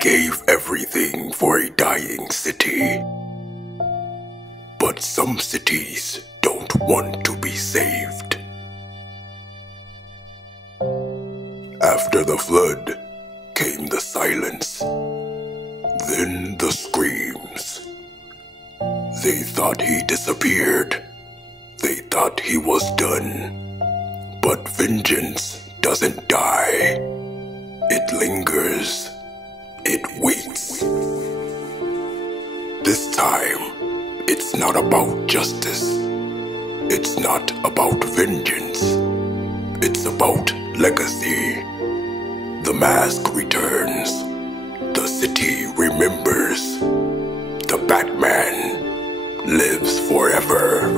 gave everything for a dying city. But some cities don't want to be saved. After the flood came the silence, then the screams. They thought he disappeared. They thought he was done. But vengeance doesn't die. It lingers. It waits. This time, it's not about justice. It's not about vengeance. It's about legacy. The mask returns. The city remembers. The Batman lives forever.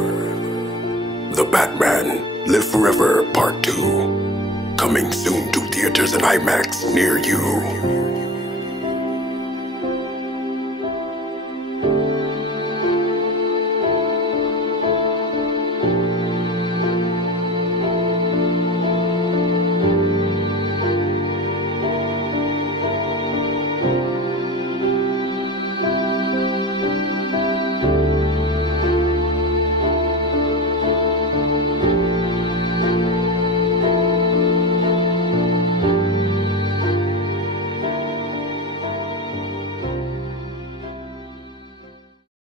The Batman Live Forever Part 2. Coming soon to theaters and IMAX near you.